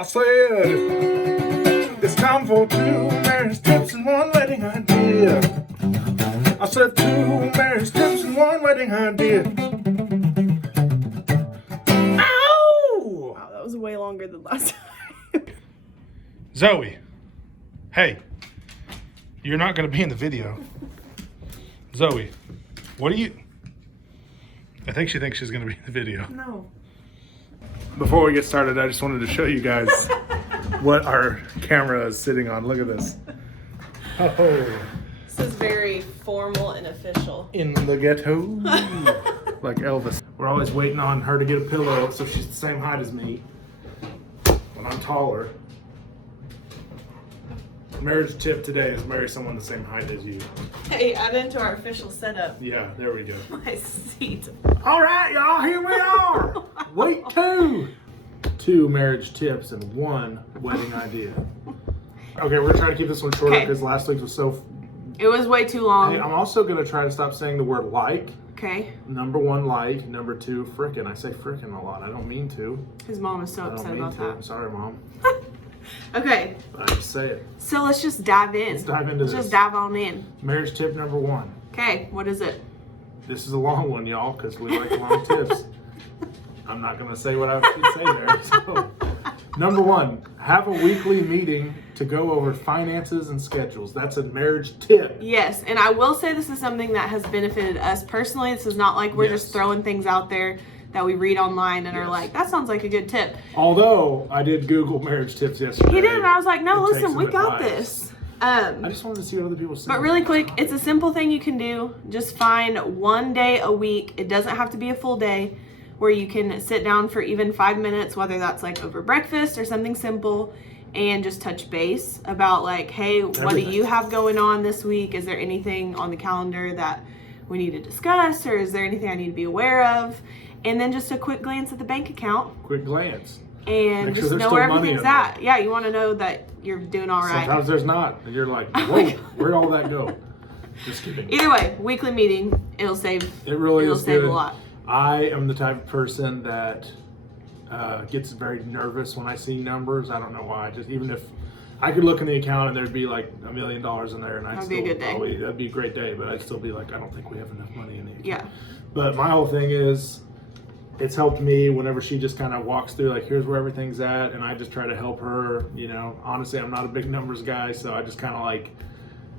I said, it's time for 2 marriage tips and 1 wedding idea. I said 2 marriage tips and 1 wedding idea. Ow! Wow, that was way longer than last time. Zoe, hey, you're not going to be in the video. Zoe, what do you... I think she thinks she's going to be in the video. No. Before we get started, I just wanted to show you guys what our camera is sitting on. Look at this. Oh, This is very formal and official. in the ghetto, like Elvis. We're always waiting on her to get a pillow so she's the same height as me, when I'm taller. Marriage tip today is marry someone the same height as you. Hey, add into our official setup. Yeah, there we go. My seat. All right, y'all, here we are. Week 2. 2 marriage tips and 1 wedding idea. Okay, we're trying to keep this one shorter Okay. because last week was so... It was way too long. Hey, I'm also going to try to stop saying the word like. Okay. Number 1, like. Number 2, frickin'. I say frickin' a lot. I don't mean to. His mom is so I don't upset mean about to. I'm that. sorry, Mom. Okay, But I just say it. so let's just dive in. Let's dive into Let's this. just dive on in. Marriage tip number 1. Okay, what is it? This is a long one, y'all, because we like long tips. I'm not going to say what I should say there. So, number 1, have a weekly meeting to go over finances and schedules. That's a marriage tip. Yes, and I will say this is something that has benefited us personally. This is not like we're Yes. just throwing things out there that we read online and are Yes. like, that sounds like a good tip. Although I did Google marriage tips yesterday. He did, and I was like, no, and take listen, some we got advice. this. I just wanted to see what other people say. But really quick, it's a simple thing you can do. Just find 1 day a week. It doesn't have to be a full day, where you can sit down for even 5 minutes, whether that's like over breakfast or something simple, and just touch base about like, hey, what do Everything. you have going on this week? Is there anything on the calendar that we need to discuss, or is there anything I need to be aware of? And then just a quick glance at the bank account Quick glance. and Make sure just there's know still where money everything's in there. at. Yeah, you want to know that you're doing all right. Sometimes there's not. And you're like, Oh whoa, my where'd all that go? Just kidding. Either way, weekly meeting, it'll save. It really it'll is save good. a lot. I am the type of person that gets very nervous when I see numbers. I don't know why. Just even if I could look in the account and there'd be like $1 million in there, and I'd That'd still be a good day. probably, that'd be a great day. But I'd still be like, I don't think we have enough money in the account. Yeah. But my whole thing is, it's helped me whenever she just kind of walks through, like, here's where everything's at, and I just try to help her. You know, honestly, I'm not a big numbers guy, so I just kind of like,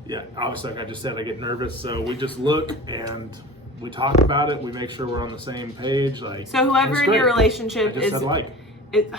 yeah, obviously, like I just said, I get nervous, so we just look and we talk about it. We make sure we're on the same page. Like, So whoever it's in your great. relationship I just is said like, it,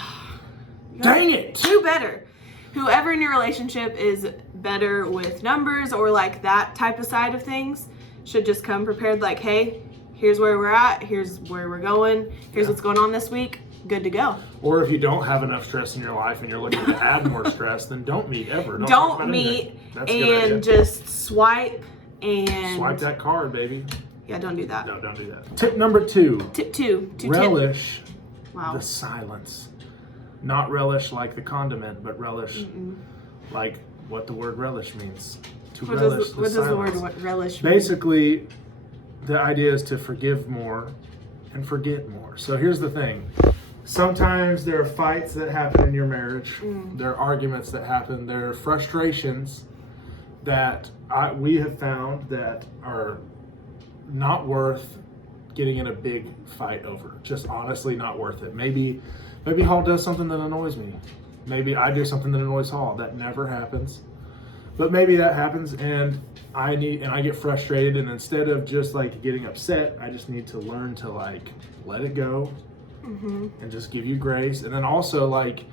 dang it! do better. Whoever in your relationship is better with numbers or like that type of side of things should just come prepared like, hey, here's where we're at, here's where we're going, here's what's going on this week, good to go. Or if you don't have enough stress in your life and you're looking to add more stress, then don't meet ever. Don't talk Don't about meet anything. That's a good idea. and just swipe and Swipe that card, baby. Yeah, don't do that. No, don't do that. Tip number 2. Tip 2. Relish Wow. the silence. Not relish like the condiment, but relish like what the word relish means. To What relish does the silence. word relish mean? Basically, the idea is to forgive more and forget more. So here's the thing. Sometimes there are fights that happen in your marriage. There are arguments that happen. There are frustrations that we have found that are not worth getting in a big fight over. Just honestly not worth it. Maybe Hall does something that annoys me. Maybe I do something that annoys Hall. That never happens. But maybe that happens and I get frustrated, and instead of just like getting upset, I just need to learn to like let it go and just give you grace. And then also, like,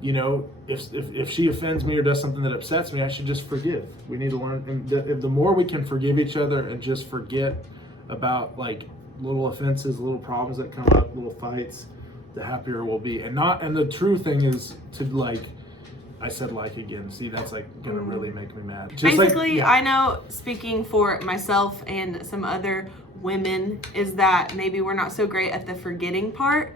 you know, if she offends me or does something that upsets me, I should just forgive. We need to learn, and the more we can forgive each other and just forget about like little offenses, little problems that come up, little fights, the happier we'll be. And the true thing is to like, I said like again. See, that's like gonna really make me mad. Just Basically, like, I know, speaking for myself and some other women, is that maybe we're not so great at the forgetting part.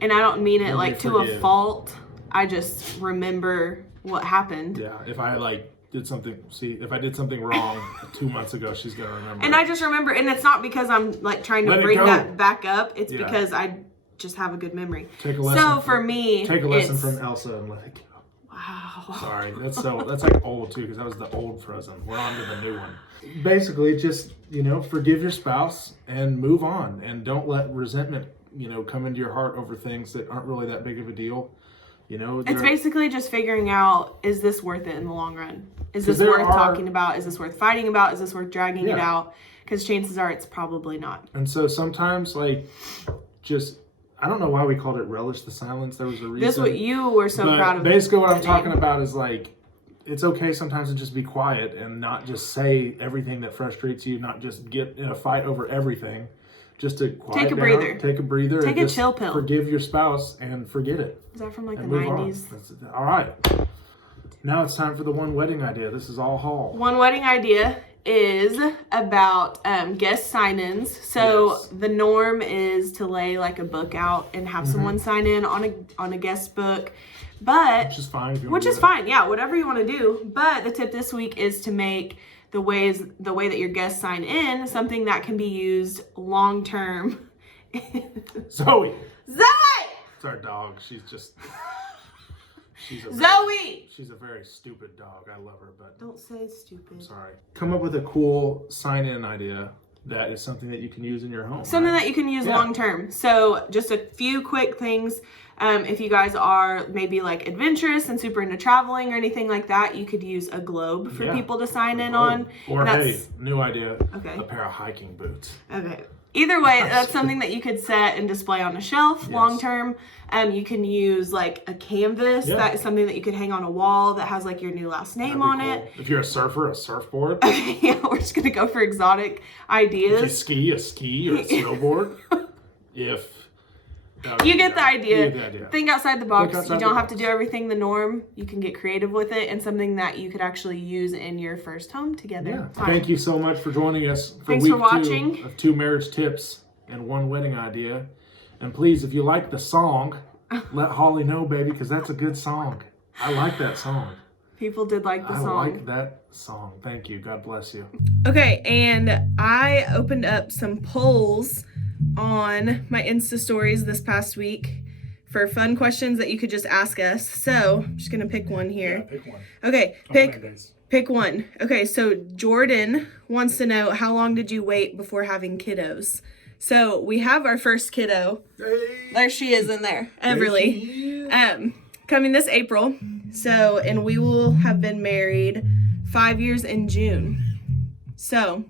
And I don't mean it When like you to a forgive. fault. I just remember what happened. yeah, if I like did something, if I did something wrong 2 months ago, she's gonna remember. And it. I just remember, and it's not because I'm like trying to Let it bring go. that back up. It's Yeah. because I just have a good memory. Take a lesson. So for me, take a lesson from Elsa and let it go. Wow. Sorry, that's like old too, because that was the old Frozen. We're on to the new one. Basically, just forgive your spouse and move on, and don't let resentment come into your heart over things that aren't really that big of a deal. It's basically just figuring out, is this worth it in the long run? Is this worth talking about? Is this worth fighting about? Is this worth dragging it out? Because chances are it's probably not. And so sometimes, I don't know why we called it relish the silence. There was a reason. This is what you were so proud of. Basically, what I'm talking about is it's okay sometimes to just be quiet and not just say everything that frustrates you, not just get in a fight over everything. Just to quiet take a down, breather. Take a breather. Take a chill pill. Forgive your spouse and forget it. Is that from the 90s? All right. Now it's time for the one wedding idea. This is all Hall. One wedding idea is about guest sign-ins. So the norm is to lay a book out and have someone sign in on a guest book. But which is fine. Which is fine. Yeah, whatever you want to do. But the tip this week is to make the way that your guests sign in something that can be used long term. Zoe. It's our dog. She's Zoe. She's a very stupid dog. I love her, but don't say stupid. I'm sorry. Come up with a cool sign-in idea that is something that you can use in your home. Something that you can use long term. So just a few quick things. If you guys are maybe adventurous and super into traveling or anything like that, you could use a globe for people to sign in on. Or hey, new idea. Okay. A pair of hiking boots. Okay. Either way, that's something that you could set and display on a shelf long term. You can use a canvas. That is something that you could hang on a wall that has your new last name on it. If you're a surfer, a surfboard. Yeah, we're just gonna go for exotic ideas. If you ski, a ski or a snowboard. You get the idea. Think outside the box. You don't have to do everything the norm. You can get creative with it, and something that you could actually use in your first home together. Yeah. Thank you so much for joining us for Thanks week for watching. 2 of 2 marriage tips and 1 wedding idea. And please, if you like the song, let Holly know, baby, because that's a good song. I like that song. People did like the song. I like that song. Thank you. God bless you. Okay, and I opened up some polls on my Insta stories this past week for fun questions that you could just ask us. So I'm just gonna pick one here. Yeah, pick one. Okay, pick one. Okay, so Jordan wants to know, how long did you wait before having kiddos? So we have our first kiddo. Hey. There she is in there, Everly. Coming this April. So, and we will have been married 5 years in June. So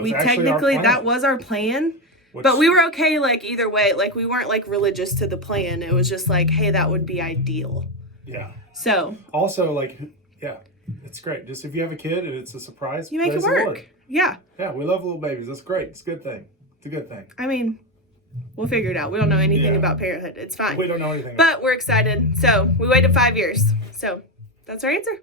we technically, that was our plan. But we were okay, either way. We weren't, religious to the plan. It was just hey, that would be ideal. Yeah. So. Also, it's great. Just if you have a kid and it's a surprise, you make it work. Yeah. Yeah, we love little babies. That's great. It's a good thing. It's a good thing. I mean, we'll figure it out. We don't know anything about parenthood. It's fine. We don't know anything. But we're excited. So, we waited 5 years. So, that's our answer.